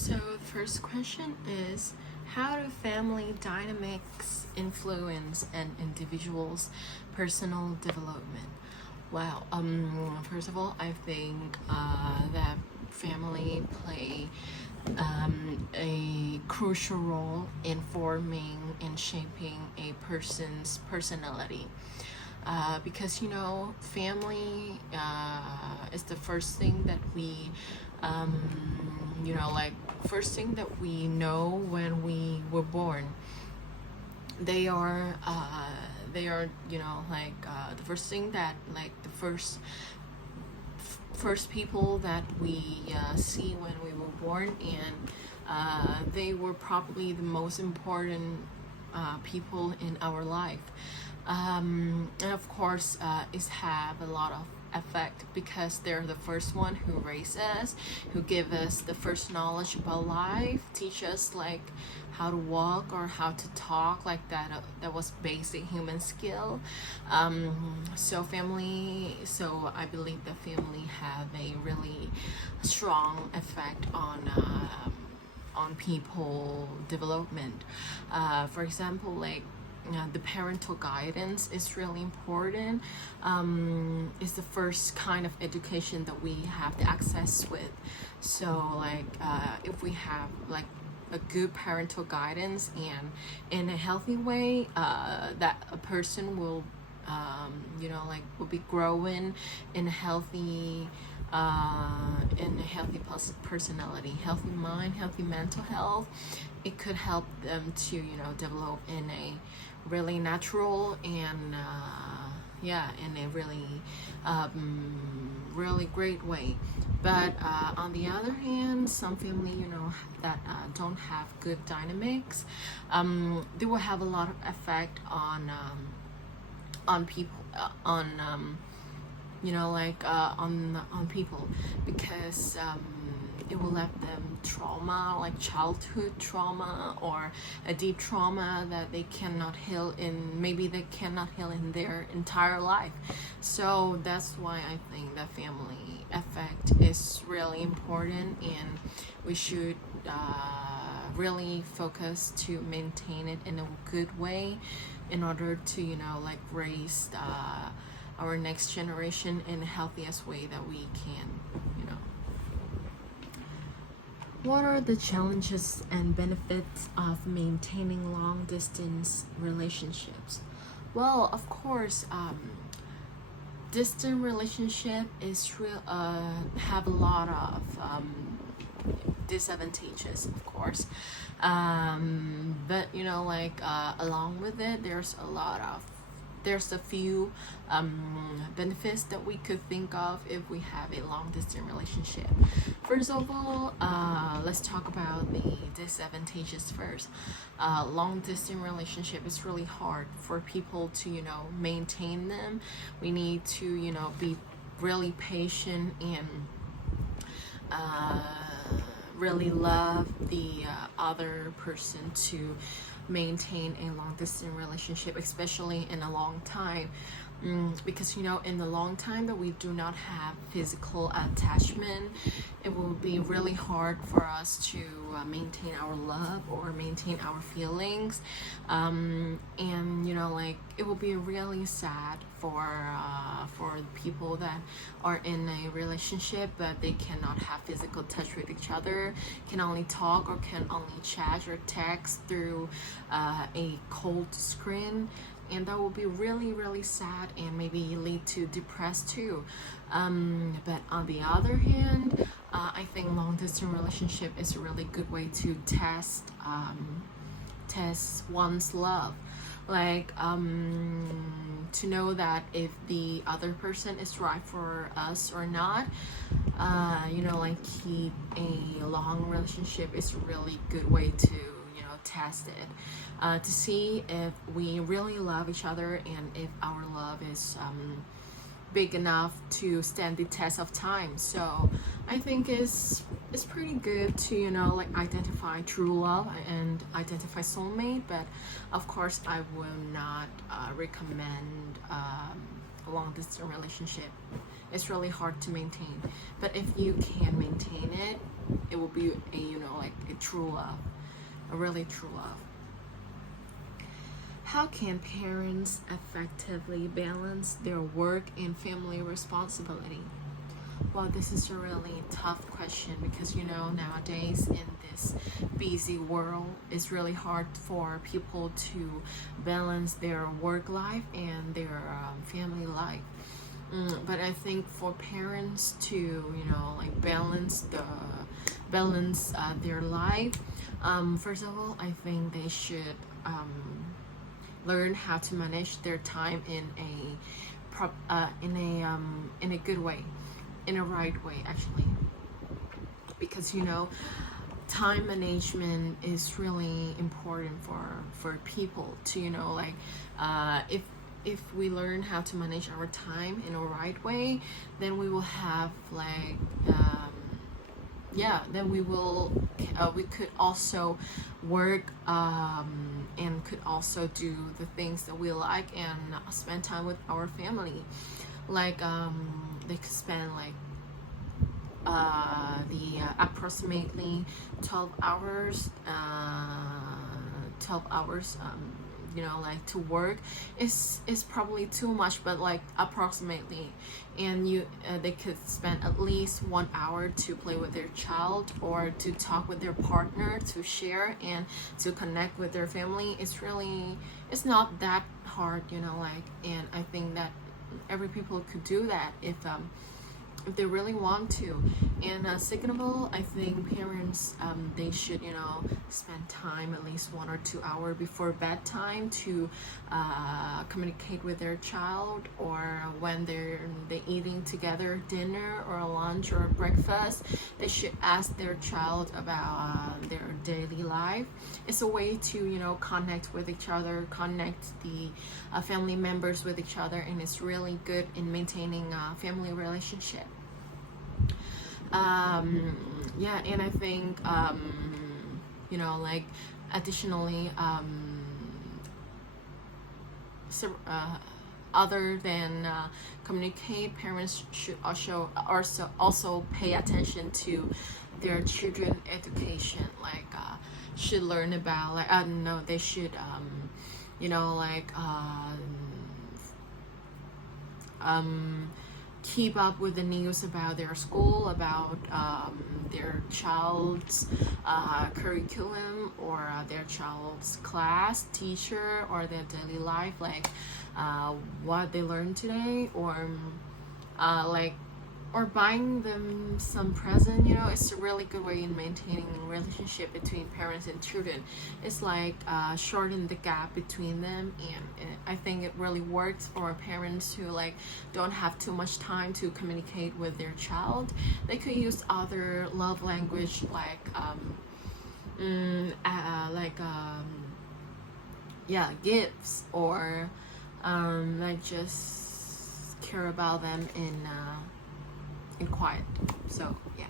So the first question is, how do family dynamics influence an individual's personal development? Well, first of all, I think that family play a crucial role in forming and shaping a person's personality. Because family is the first thing that we first thing that we know when we were born. They are the first thing that, like, the first people that we see when we were born, and they were probably the most important people in our life. And of course, it have a lot of effect because they're the first one who raise us, who give us the first knowledge about life, teach us like how to walk or how to talk, like that was basic human skill. So I believe that family have a really strong effect on people development. For example, like the parental guidance is really important. It's the first kind of education that we have the access with. So like if we have like a good parental guidance and in a healthy way, that a person will will be growing in a healthy personality, healthy mind, healthy mental health. It could help them to develop in a really natural and in a really great way. But on the other hand, some family that don't have good dynamics, they will have a lot of effect on people, on people, because it will let them trauma, like childhood trauma or a deep trauma that they cannot heal in their entire life. So that's why I think that family effect is really important, and we should really focus to maintain it in a good way in order to raise our next generation in the healthiest way that we can. What are the challenges and benefits of maintaining long distance relationships? Well, of course, distant relationship is have a lot of disadvantages, of course. But along with it, there's a few benefits that we could think of if we have a long distance relationship. First of all, let's talk about the disadvantages first. Long distance relationship is really hard for people to maintain them. We need to be really patient and really love the other person to maintain a long distance relationship, especially in a long time. Because in the long time that we do not have physical attachment, it will be really hard for us to maintain our love or maintain our feelings. And it will be really sad for people that are in a relationship but they cannot have physical touch with each other, can only talk or can only chat or text through a cold screen. And that will be really, really sad and maybe lead to depressed too. But on the other hand, I think long distance relationship is a really good way to test one's love. Like to know that if the other person is right for us or not. Keep a long relationship is a really good way to test it, to see if we really love each other and if our love is big enough to stand the test of time. So I think it's pretty good to identify true love and identify soulmate. But of course I will not recommend a long distance relationship. It's really hard to maintain, but if you can maintain it, it will be a, you know, like a true love, a really true love. How can parents effectively balance their work and family responsibility? Well, this is a really tough question because, you know, nowadays in this busy world, it's really hard for people to balance their work life and their family life. But I think for parents to, you know, like balance their life, first of all, I think they should learn how to manage their time in a good way, in a right way, actually, because, you know, time management is really important for people to, you know, like if we learn how to manage our time in a right way, then we will have like then we could also work and could also do the things that we like and spend time with our family. Like they could spend like approximately 12 hours you know, like to work is probably too much, but like approximately, and they could spend at least 1 hour to play with their child or to talk with their partner, to share and to connect with their family. It's not that hard, you know, like, and I think that every people could do that if they really want to. And second of all, I think parents, they should, you know, spend time at least 1 or 2 hours before bedtime to communicate with their child, or when they're eating together dinner or lunch or breakfast, they should ask their child about their daily life. It's a way to, you know, connect with each other, connect the family members with each other, and it's really good in maintaining a family relationship. And I think you know, like, additionally, other than communicate, parents should also pay attention to their children education, like should learn about, like, I don't know, they should you know, like keep up with the news about their school, about their child's curriculum, or their child's class teacher, or their daily life, like what they learned today, or like, or buying them some present. You know, it's a really good way in maintaining a relationship between parents and children. It's like shorten the gap between them, and I think it really works for parents who like don't have too much time to communicate with their child. They could use other love language, like gifts, or like just care about them in quiet. So yeah.